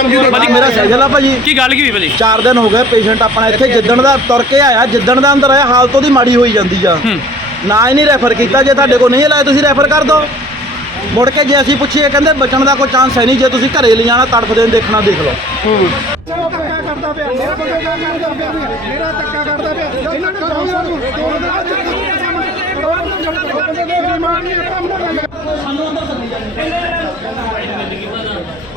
ਪਰੇਸ਼ਾਨ ਸੀ ਬਾਜੀ ਮੇਰਾ ਸਾਈਕਲ ਆ ਭਾਜੀ ਕੀ ਗੱਲ ਕੀ ਹੋਈ ਭਾਜੀ ਚਾਰ ਦਿਨ ਹੋ ਗਏ ਪੇਸ਼ੈਂਟ ਆਪਣਾ ਇੱਥੇ ਜਿੱਦਣ ਦਾ ਤੁਰ ਕੇ ਆਇਆ ਜਿੱਦਣ ਦਾ ਅੰਦਰ ਆਇਆ ਹਾਲਤ ਦੀ ਮਾੜੀ ਹੋਈ ਜਾਂਦੀ ਆ ਨਾ ਹੀ ਨਹੀਂ ਰੈਫਰ ਕੀਤਾ ਜੇ ਤੁਹਾਡੇ ਕੋਲ ਨਹੀਂ ਲਾਇਆ ਤੁਸੀਂ ਰੈਫਰ ਕਰ ਦਿਓ ਮੁੜ ਕੇ ਜੇ ਅਸੀਂ ਪੁੱਛੀਏ ਕਹਿੰਦੇ ਬਚਣ ਦਾ ਕੋਈ ਚਾਂਸ ਹੈ ਨਹੀਂ ਜੇ ਤੁਸੀਂ ਘਰੇ ਲਿਆਣਾ ਤੜਫ ਨੂੰ ਦੇਖਣਾ ਦੇਖ ਲਓ ਹਾਂ ਸਾਨੂੰ ਤਾਂ ਸਮਝ ਨਹੀਂ ਆਉਂਦਾ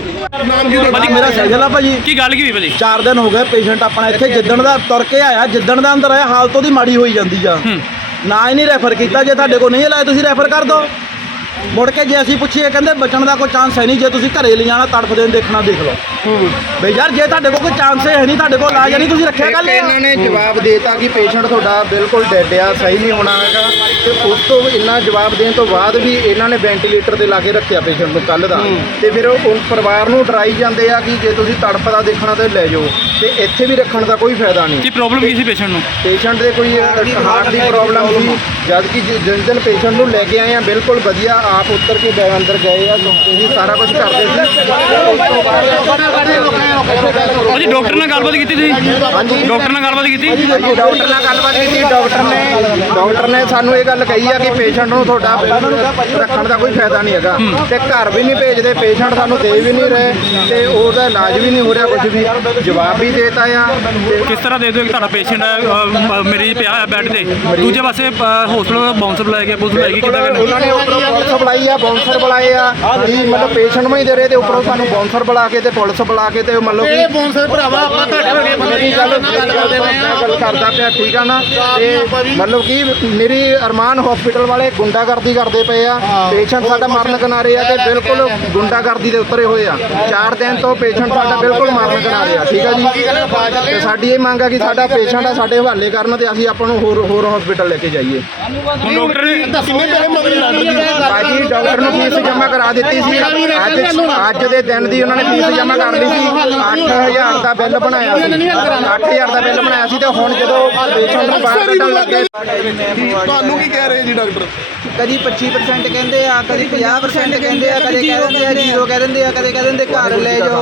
ਮੇਰਾ ਭਾਜੀ ਭਾਜੀ ਕੀ ਕੀ ਗੱਲ ਵੀ 4 ਦਿਨ ਹੋ ਗਏ ਪੇਸ਼ੈਂਟ ਆਪਣਾ ਇੱਥੇ ਜਿੱਦਣ ਦਾ ਤੁਰ ਕੇ ਆਇਆ ਜਿੱਦਣ ਦਾ ਅੰਦਰ ਆਇਆ ਹਾਲਤ ਉਹਦੀ ਮਾੜੀ ਹੋਈ ਜਾਂਦੀ ਆ ਨਾ ਹੀ ਨਹੀਂ ਰੈਫਰ ਕੀਤਾ ਜੇ ਤੁਹਾਡੇ ਕੋਲ ਨਹੀਂ ਲਾਇਆ ਤੁਸੀਂ ਰੈਫਰ ਕਰ ਦਿਓ ਮੁੜ ਕੇ ਜੇ ਅਸੀਂ ਪੁੱਛੀਏ ਕਹਿੰਦੇ ਬਚਣ ਦਾ ਕੋਈ ਚਾਂਸ ਹੈ ਨਹੀਂ ਜੇ ਤੁਸੀਂ ਘਰੇ ਲੈ ਜਾਣਾ ਤੜਫਦੇ ਨੂੰ ਦੇਖਣਾ ਦੇਖ ਲਓ ਹੂੰ ਬਈ ਯਾਰ ਜੇ ਤੁਹਾਡੇ ਕੋਲ ਕੋਈ ਚਾਂਸ ਹੈ ਨਹੀਂ ਤੁਹਾਡੇ ਕੋਲ ਇਲਾਜ ਨਹੀਂ ਤੁਸੀਂ ਰੱਖਿਆ ਕੱਲ ਇਹਨਾਂ ਨੇ ਜਵਾਬ ਦੇਤਾ ਕਿ ਪੇਸ਼ੈਂਟ ਤੁਹਾਡਾ ਬਿਲਕੁਲ ਡੈੱਡ ਆ ਸਹੀ ਨਹੀਂ ਹੋਣਾ ਹੈਗਾ ਤੇ ਉਸ ਤੋਂ ਇੰਨਾ ਜਵਾਬ ਦੇਣ ਤੋਂ ਬਾਅਦ ਵੀ ਇਹਨਾਂ ਨੇ ਵੈਂਟੀਲੇਟਰ ਤੇ ਲਾ ਕੇ ਰੱਖਿਆ ਪੇਸ਼ੈਂਟ ਨੂੰ ਕੱਲ ਦਾ ਤੇ ਫਿਰ ਉਹ ਪਰਿਵਾਰ ਨੂੰ ਡਰਾਈ ਜਾਂਦੇ ਆ ਕਿ ਜੇ ਤੁਸੀਂ ਤੜਫਦਾ ਦੇਖਣਾ ਤੇ ਲੈ ਜਾਓ ਤੇ ਇੱਥੇ ਵੀ ਰੱਖਣ ਦਾ ਕੋਈ ਫਾਇਦਾ ਨਹੀਂ ਕੀ ਪ੍ਰੋਬਲਮ ਕੀ ਸੀ ਪੇਸ਼ੈਂਟ ਨੂੰ ਪੇਸ਼ੈਂਟ ਦੇ ਕੋਈ ਹਾਰਟ ਦੀ ਪ੍ਰੋਬਲਮ ਸੀ ਜਦ ਕਿ ਜਿੰਨ ਜਿੰਦਨ ਪੇਸ਼ੈਂਟ ਨੂੰ ਲੈ ਕੇ ਆਏ ਆ ਬਿਲਕੁਲ ਵਧੀਆ ਆਪ ਉੱਤਰ ਕੇ ਬੈ ਅੰਦਰ ਗਏ ਆ ਤੁਸੀਂ ਸਾਰਾ ਕੁਝ ਕਰਦੇ ਸੀ ਹਾਂਜੀ ਡਾਕਟਰ ਨਾਲ ਗੱਲਬਾਤ ਕੀਤੀ ਸੀ ਹਾਂਜੀ ਡਾਕਟਰ ਨਾਲ ਗੱਲਬਾਤ ਕੀਤੀ ਡਾਕਟਰ ਨਾਲ ਗੱਲਬਾਤ ਕੀਤੀ ਡਾਕਟਰ ਨੇ ਡਾਕਟਰ ਨੇ ਸਾਨੂੰ ਇਹ ਗੱਲ ਕਹੀ ਆ ਕਿ ਪੇਸ਼ੈਂਟ ਨੂੰ ਤੁਹਾਡਾ ਰੱਖਣ ਦਾ ਕੋਈ ਫਾਇਦਾ ਨਹੀਂ ਹੈਗਾ ਤੇ ਘਰ ਵੀ ਨਹੀਂ ਭੇਜਦੇ ਪੇਸ਼ੈਂਟ ਸਾਨੂੰ ਦੇ ਵੀ ਨਹੀਂ ਰਹੇ ਤੇ ਉਹਦਾ ਇਲਾਜ ਵੀ ਨਹੀਂ ਹੋ ਰਿਹਾ ਕੁਝ ਵੀ ਜਵਾਬ ਵੀ ਦੇਤਾ ਆ ਕਿਸ ਤਰ੍ਹਾਂ ਦੇ ਦਿਓ ਤੁਹਾਡਾ ਪੇਸ਼ੈਂਟ ਮੇਰੀ ਪਿਆ ਬੈੱਡ ਤੇ ਦੂਜੇ ਪਾਸੇ ਹੌਸਪੀਟਲ ਦਾ ਬਾਉਂਸਰ ਲੈ ਕੇ ਪੁਲਿਸ ਲੈ ਕੇ ਕਿਦਾਂ ਕਰਨਾ ਉਹਨਾਂ ਨੇ ਉਹ ਪ੍ਰੋਪਰ ਬੁਲਾਈ ਆ ਬੌਂਸਰ ਬੁਲਾਏ ਆ ਅਸੀਂ ਮਤਲਬ ਪੇਸ਼ੈਂਟ ਮੈਂ ਦੇ ਰਹੇ ਤੇ ਉੱਪਰੋਂ ਸਾਨੂੰ ਬੌਂਸਰ ਬੁਲਾ ਕੇ ਤੇ ਪੁਲਿਸ ਬੁਲਾ ਕੇ ਤੇ ਮਤਲਬ ਕਿ ਇਹ ਬੌਂਸਰ ਭਰਾਵਾ ਆਪਾਂ ਤੁਹਾਡੇ ਬੰਦੇ ਦੀ ਗੱਲ ਗੱਲ ਕਰਦਾ ਪਿਆ ਠੀਕ ਆ ਨਾ ਤੇ ਮਤਲਬ ਕਿ ਮੇਰੀ ਅਰਮਾਨ ਹਸਪੀਟਲ ਵਾਲੇ ਗੁੰਡਾਗਰਦੀ ਕਰਦੇ ਪਏ ਆ ਪੇਸ਼ੈਂਟ ਸਾਡਾ ਮਰਨ ਕਿਨਾਰੇ ਆ ਤੇ ਬਿਲਕੁਲ ਗੁੰਡਾਗਰਦੀ ਦੇ ਉੱਤੇ ਹੋਏ ਆ 4 ਦਿਨ ਤੋਂ ਪੇਸ਼ੈਂਟ ਸਾਡਾ ਬਿਲਕੁਲ ਮਰਨ ਕਿਨਾਰੇ ਆ ਠੀਕ ਆ ਜੀ ਤੇ ਸਾਡੀ ਇਹ ਮੰਗ ਆ ਕਿ ਸਾਡਾ ਪੇਸ਼ੈਂਟ ਆ ਸਾਡੇ ਹਵਾਲੇ ਕਰਨ ਤੇ ਅਸੀਂ ਆਪਾਂ ਨੂੰ ਹੋਰ ਹੋਰ ਹਸਪੀਟਲ ਲੈ ਕੇ ਜਾਈਏ ਡਾਕਟਰ ਕਿੰਨੇ ਪੈਸੇ ਮੰਗਦੇ ਨੇ ਜੀ ਡਾਕਟਰ ਨੂੰ ਫੀਸ ਜਮ੍ਹਾਂ ਕਰਾ ਦਿੱਤੀ ਸੀ ਅੱਜ ਅੱਜ ਦੇ ਦਿਨ ਦੀ ਉਹਨਾਂ ਨੇ ਫੀਸ ਜਮ੍ਹਾਂ ਕਰਨ ਲਈ ਸੀ 8000 ਦਾ ਬਿੱਲ ਬਣਾਇਆ ਸੀ 8000 ਦਾ ਬਿੱਲ ਬਣਾਇਆ ਸੀ ਤੇ ਹੁਣ ਜਦੋਂ ਪੇਸ਼ੈਂਟ ਨੂੰ ਬਾਹਰ ਕੱਢਣ ਲੱਗੇ ਤੁਹਾਨੂੰ ਕੀ ਕਹਿ ਰਹੇ ਜੀ ਡਾਕਟਰ ਕਦੀ 25% ਕਹਿੰਦੇ ਆ ਕਦੀ 50% ਕਹਿੰਦੇ ਆ ਕਦੇ ਕਹਿੰਦੇ ਆ ਜੀਰੋ ਕਹਿ ਦਿੰਦੇ ਆ ਕਦੇ ਕਹਿ ਦਿੰਦੇ ਘਰ ਲੈ ਜਾਓ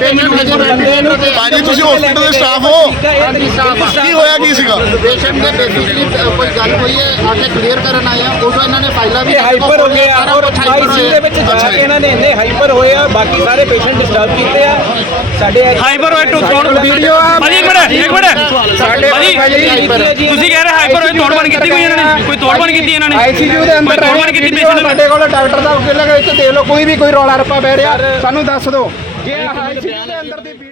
ਬੰਦੇ ਨੂੰ ਭਾਜੀ ਤੁਸੀਂ ਹਸਪੀਟਲ ਦੇ ਸਟਾਫ ਹੋ ਕੀ ਹੋਇਆ ਕੀ ਸੀਗਾ ਪੇਸ਼ੈਂਟ ਦੇ ਬੇਸਿਕਲੀ ਕੋਈ ਗੱਲ ਹੋਈ ਹੈ ਆ ਕੇ ਕਲੀਅਰ ਕਰਨ ਆਇਆ ਉਦੋਂ ਇਹਨਾਂ ਨੇ ਫਾਈਲਾਂ ਵੀ ਹਾਈਪਰ ਹੋ ਗਿਆ ਔਰ ਆਈਸੀਯੂ ਦੇ ਵਿੱਚ ਜਾ ਕੇ ਇਹਨਾਂ ਨੇ ਇੰਨੇ ਹਾਈਪਰ ਹੋਏ ਆ ਬਾਕੀ ਸਾਰੇ ਪੇਸ਼ੈਂਟ ਡਿਸਟਰਬ ਕੀਤੇ ਆ ਸਾਡੇ ਹਾਈਪਰ ਹੋਏ ਟੂ ਕੌਣ ਵੀਡੀਓ ਆ ਭਾਜੀ ਇੱਕ ਮਿੰਟ ਇੱਕ ਮਿੰਟ ਸਾਡੇ ਹਾਈਪਰ ਤੁਸੀਂ ਕਹਿ ਰਹੇ ਹਾਈਪਰ ਹੋਏ ਤੋੜ ਬਣ ਕੀਤੀ ਕੋਈ ਇਹਨਾਂ ਨੇ ਕੋਈ ਤੋੜ ਬਣ ਕੀਤੀ ਇਹਨਾਂ ਨੇ ਆਈਸੀਯੂ ਦੇ ਅੰਦਰ ਤੋੜ ਬਣ ਕੀਤੀ ਪੇਸ਼ੈਂਟ ਸਾਡੇ ਕੋਲ ਡਾਕਟਰ ਦਾ ਉਕਿਲ ਲਗਾ ਇੱਥੇ ਦੇਖ ਲਓ ਕੋਈ ਵੀ ਕੋਈ ਰੌਲਾ ਰੱਪਾ ਬੈ ਰਿਹਾ ਸਾਨੂੰ ਦੱਸ ਦਿਓ ਕੀ ਹਾਈ ਸ਼ੀਨ ਅੰਦਰ ਦੀ